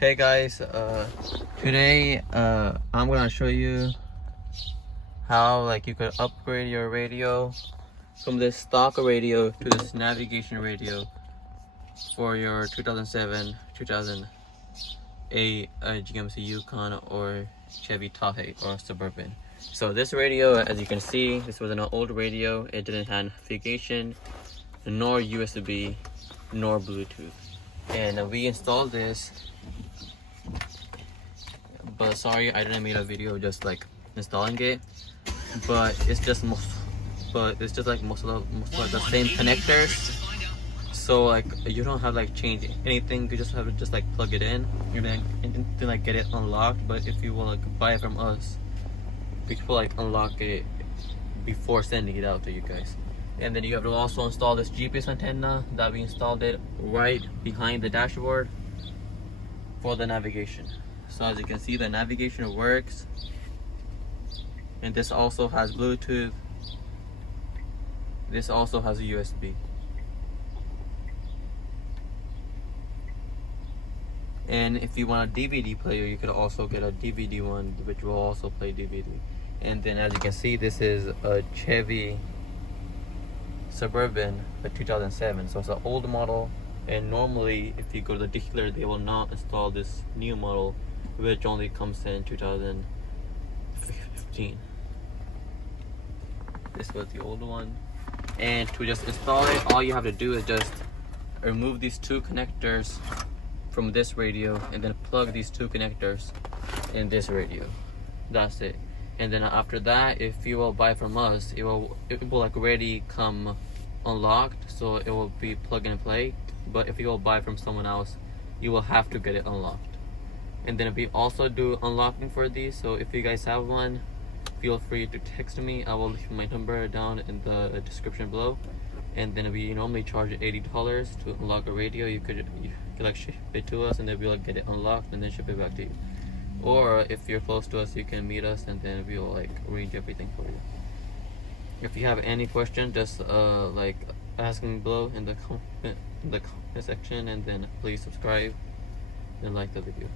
Hey guys, today I'm gonna show you how you could upgrade your radio from this stock radio to this navigation radio for your 2007 2008 GMC Yukon or Chevy Tahoe or Suburban. So this radio, as you can see, this was an old radio. It didn't have navigation, nor USB, nor Bluetooth, and we installed this. But sorry, I didn't make a video just installing it. But it's just most of the same connectors. So you don't have change anything. You just have to just plug it in and then get it unlocked. But if you will buy it from us, we will unlock it before sending it out to you guys. And then you have to also install this GPS antenna that we installed it right behind the dashboard for the navigation. So as you can see, the navigation works, and this also has Bluetooth. This also has a USB. And if you want a DVD player, you could also get a DVD one, which will also play DVD. And then as you can see, this is a Chevy Suburban, a 2007. So it's an old model. And normally, if you go to the dealer, they will not install this new model, which only comes in 2015. This was the old one. And to just install it, all you have to do is just remove these two connectors from this radio and then plug these two connectors in this radio. That's it. And then after that, if you will buy from us, it will already come unlocked, so it will be plug and play. But if you will buy from someone else, you will have to get it unlocked. And then we also do unlocking for these, so if you guys have one, feel free to text me. I will leave my number down in the description below. And then we normally charge $80 to unlock a radio. You could ship it to us, and then we'll get it unlocked and then ship it back to you. Or if you're close to us, you can meet us, and then we'll arrange everything for you. If you have any questions, just ask me below in the comment section, and then please subscribe and like the video.